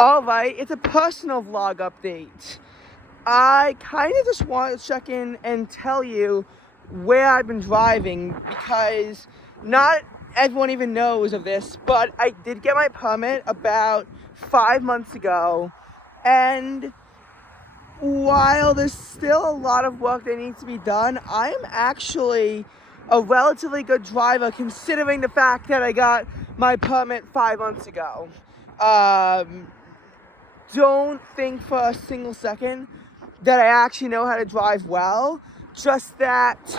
Alright, it's a personal vlog update. I kind of just wanted to check in and tell you where I've been driving because not everyone even knows of this, but I did get my permit about 5 months ago, and while there's still a lot of work that needs to be done, I am actually a relatively good driver considering the fact that I got my permit 5 months ago. Don't think for a single second that I actually know how to drive well. Just that,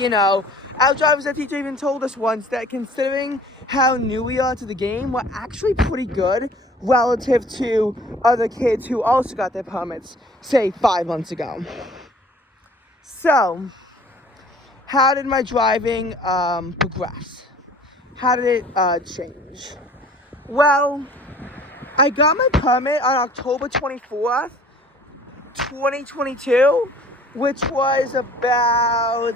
our driver's ed teacher even told us once that considering how new we are to the game, we're actually pretty good relative to other kids who also got their permits, say 5 months ago. So, how did my driving progress? How did it change? Well, I got my permit on October 24th, 2022, which was about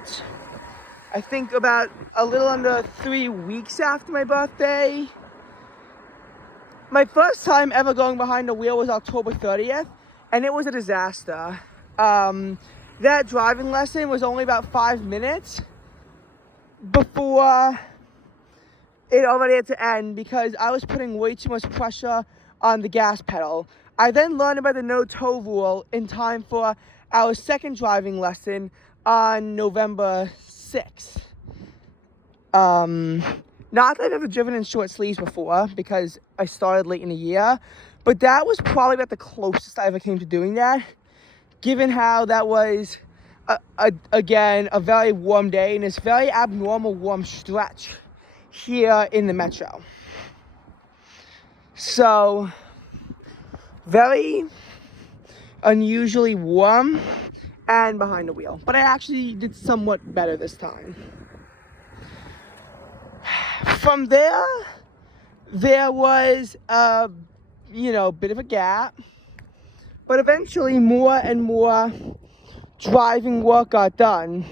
a little under 3 weeks after my birthday. My first time ever going behind the wheel was October 30th, and it was a disaster. That driving lesson was only about 5 minutes before it already had to end because I was putting way too much pressure on the gas pedal. I then learned about the no-tow rule in time for our second driving lesson on November 6th. Not that I've ever driven in short sleeves before because I started late in the year, but that was probably about the closest I ever came to doing that, given how that was, again, a very warm day and this very abnormal warm stretch here in the metro. So, very unusually warm and behind the wheel. But I actually did somewhat better this time. From there was a, bit of a gap. But eventually more and more driving work got done.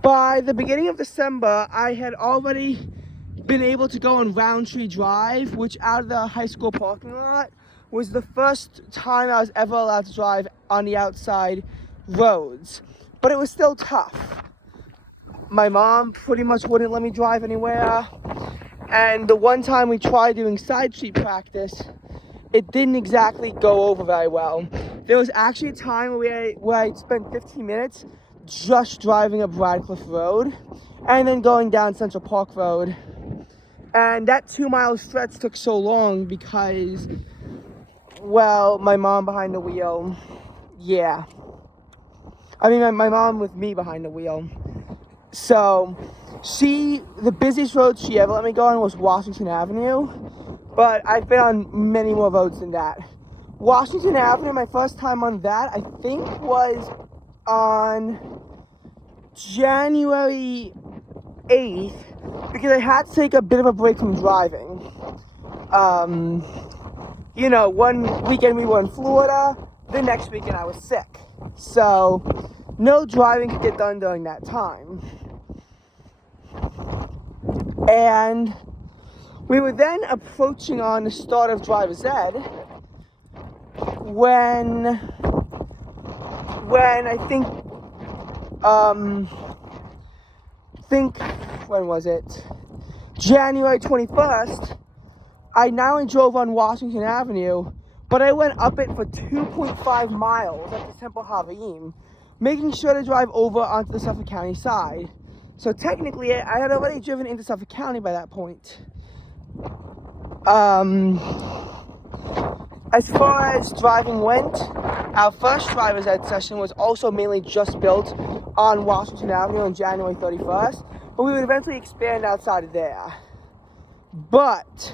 By the beginning of December, I had already been able to go on Roundtree Drive, which out of the high school parking lot was the first time I was ever allowed to drive on the outside roads. But it was still tough. My mom pretty much wouldn't let me drive anywhere. And the one time we tried doing side street practice, it didn't exactly go over very well. There was actually a time where I spent 15 minutes just driving up Radcliffe Road and then going down Central Park Road. And that 2-mile stretch took so long because, well, my mom behind the wheel, yeah. I mean, my mom with me behind the wheel. So, the busiest road she ever let me go on was Washington Avenue, but I've been on many more roads than that. Washington Avenue, my first time on that, I think was on January 8th, because I had to take a bit of a break from driving. One weekend we were in Florida, the next weekend I was sick. So, no driving could get done during that time. And we were then approaching on the start of driver's ed when I think, when was it? January 21st, I not only drove on Washington Avenue, but I went up it for 2.5 miles at the Temple Havaim, making sure to drive over onto the Suffolk County side. So technically, I had already driven into Suffolk County by that point. As far as driving went, our first driver's ed session was also mainly just built on Washington Avenue on January 31st, but we would eventually expand outside of there. But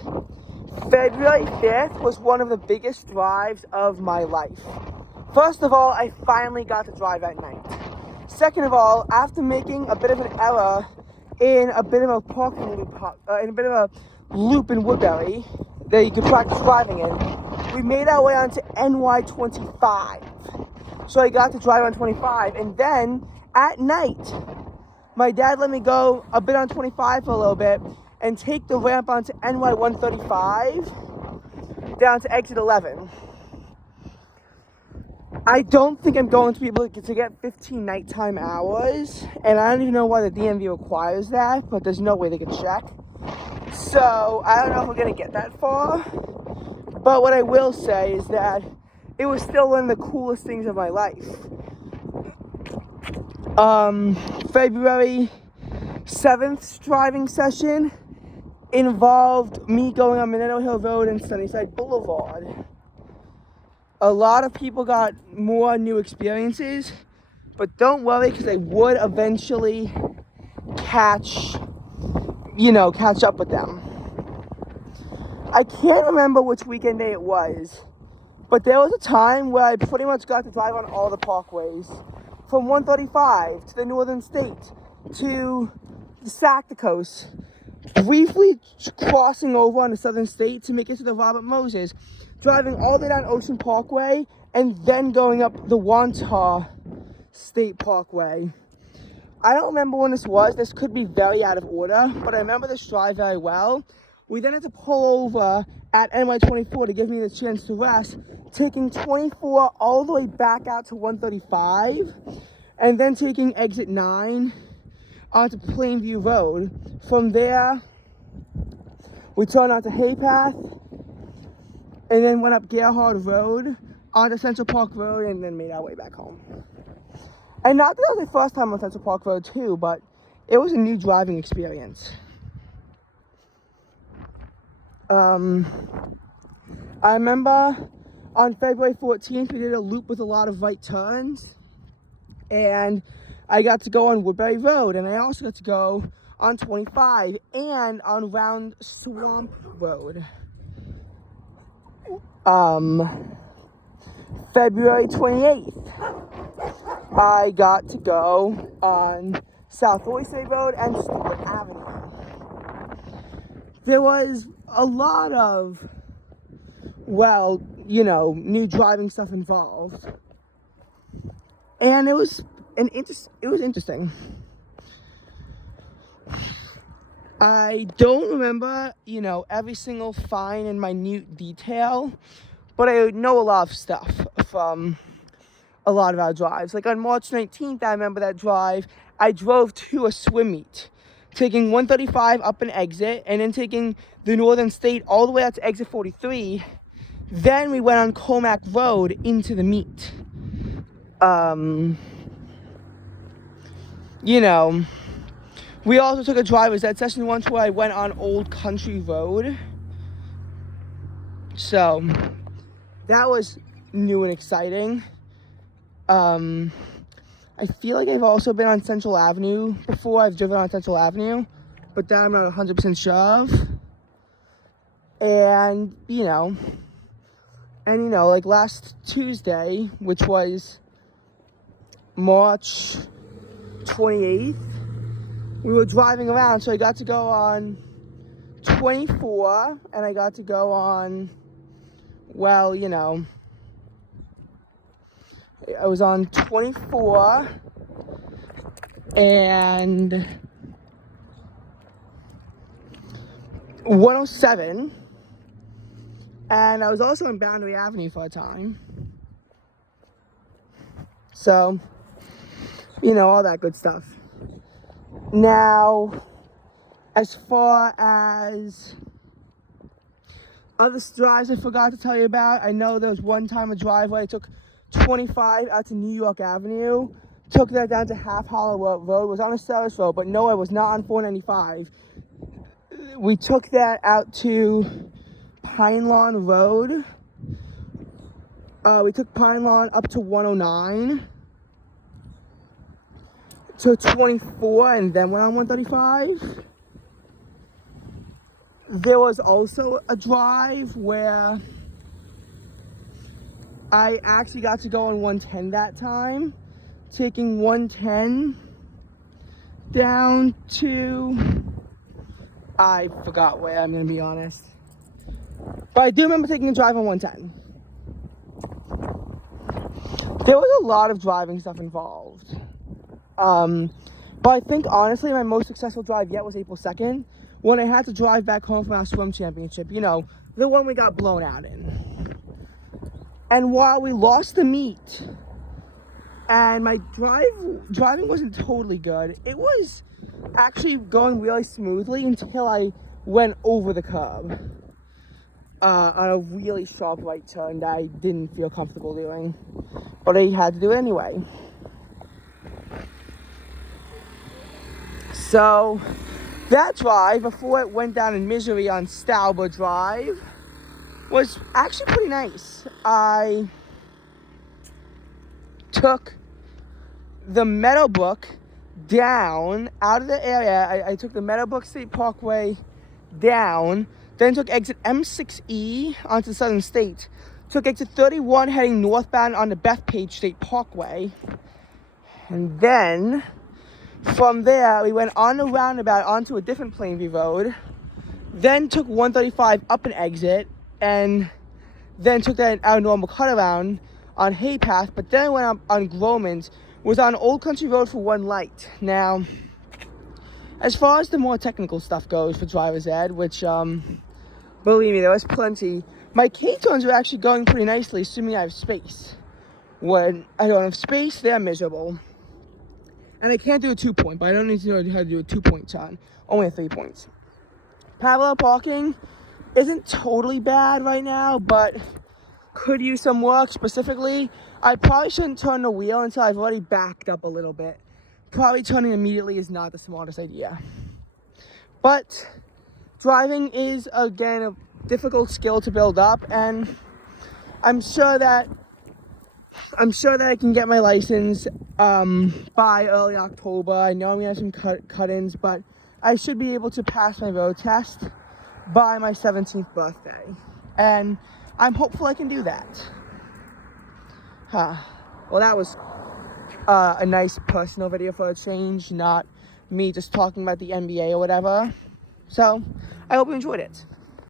February 5th was one of the biggest drives of my life. First of all, I finally got to drive at night. Second of all, after making a bit of an error in a bit of a parking loop, in a bit of a loop in Woodbury that you could practice driving in, we made our way onto NY 25. So I got to drive on 25, and then at night, my dad let me go a bit on 25 for a little bit and take the ramp onto NY 135 down to exit 11. I don't think I'm going to be able to get 15 nighttime hours, and I don't even know why the DMV requires that, but there's no way they can check. So I don't know if we're gonna get that far, but what I will say is that it was still one of the coolest things of my life. February 7th driving session involved me going on Minetto Hill Road and Sunnyside Boulevard. A lot of people got more new experiences, but don't worry, because I would eventually catch up with them. I can't remember which weekend day it was, but there was a time where I pretty much got to drive on all the parkways, from 135 to the Northern State to the Sac Coast, briefly crossing over on the Southern State to make it to the Robert Moses, driving all the way down Ocean Parkway, and then going up the Wantagh State Parkway. I don't remember when this was. This could be very out of order, but I remember this drive very well. We then had to pull over at NY24 to give me the chance to rest, taking 24 all the way back out to 135, and then taking exit 9 onto Plainview Road. From there, we turned onto Hay Path, and then went up Gerhard Road, onto Central Park Road, and then made our way back home. And not that that was my first time on Central Park Road too, but it was a new driving experience. I remember on February 14th, we did a loop with a lot of right turns, and I got to go on Woodbury Road, and I also got to go on 25 and on Round Swamp Road. February 28th, I got to go on South Oyster Road and Stewart Avenue. There was a lot of, new driving stuff involved, and it was interesting. I don't remember, every single fine and minute detail, but I know a lot of stuff from a lot of our drives. Like on March 19th, I remember that drive. I drove to a swim meet, taking 135 up an exit, and then taking the Northern State all the way out to exit 43. Then we went on Comac Road into the meet. We also took a drive. It was at session 1 where I went on Old Country Road. So that was new and exciting. I feel like I've also been on Central Avenue before. I've driven on Central Avenue, but that I'm not 100% sure of. And, like last Tuesday, which was March 28th, we were driving around, so I got to go on 24, and I got to go on, I was on 24 and 107, and I was also on Boundary Avenue for a time. So, all that good stuff. Now, as far as other drives I forgot to tell you about, I know there was one time a drive where I took 25 out to New York Avenue, took that down to Half Hollow Road, was on a service road, but no, I was not on 495. We took that out to Pine Lawn Road. We took Pine Lawn up to 109. To 24, and then went on 135. There was also a drive where I actually got to go on 110 that time, taking 110 down to, I forgot where, I'm gonna be honest. But I do remember taking a drive on 110. There was a lot of driving stuff involved. But I think honestly my most successful drive yet was April 2nd, when I had to drive back home from our swim championship. You know, the one we got blown out in. And while we lost the meet, and my driving wasn't totally good, it was actually going really smoothly until I went over the curb on a really sharp right turn that I didn't feel comfortable doing, but I had to do it anyway. So that drive before it went down in misery on Stauber Drive was actually pretty nice. I took the Meadowbrook down out of the area. I took the Meadowbrook State Parkway down, then took exit M6E onto the Southern State, took exit 31 heading northbound on the Bethpage State Parkway, and then from there we went on the roundabout onto a different Plainview Road, then took 135 up an exit, and then took that our normal cut around on Hay Path, but then I went up on Gromans, was on Old Country Road for one light. Now, as far as the more technical stuff goes for driver's ed, which, believe me, there was plenty, my K-turns are actually going pretty nicely, assuming I have space. When I don't have space, they're miserable. And I can't do a 2-point, but I don't need to know how to do a 2-point turn, only a 3 points. Parallel parking isn't totally bad right now, but could use some work. Specifically, I probably shouldn't turn the wheel until I've already backed up a little bit. Probably turning immediately is not the smartest idea. But driving is, again, a difficult skill to build up, and I'm sure that I can get my license by early October. I know I'm gonna have some cut-ins, but I should be able to pass my road test by my 17th birthday, and I'm hopeful I can do that. Well, that was a nice personal video for a change, not me just talking about the NBA or whatever. So, I hope you enjoyed it.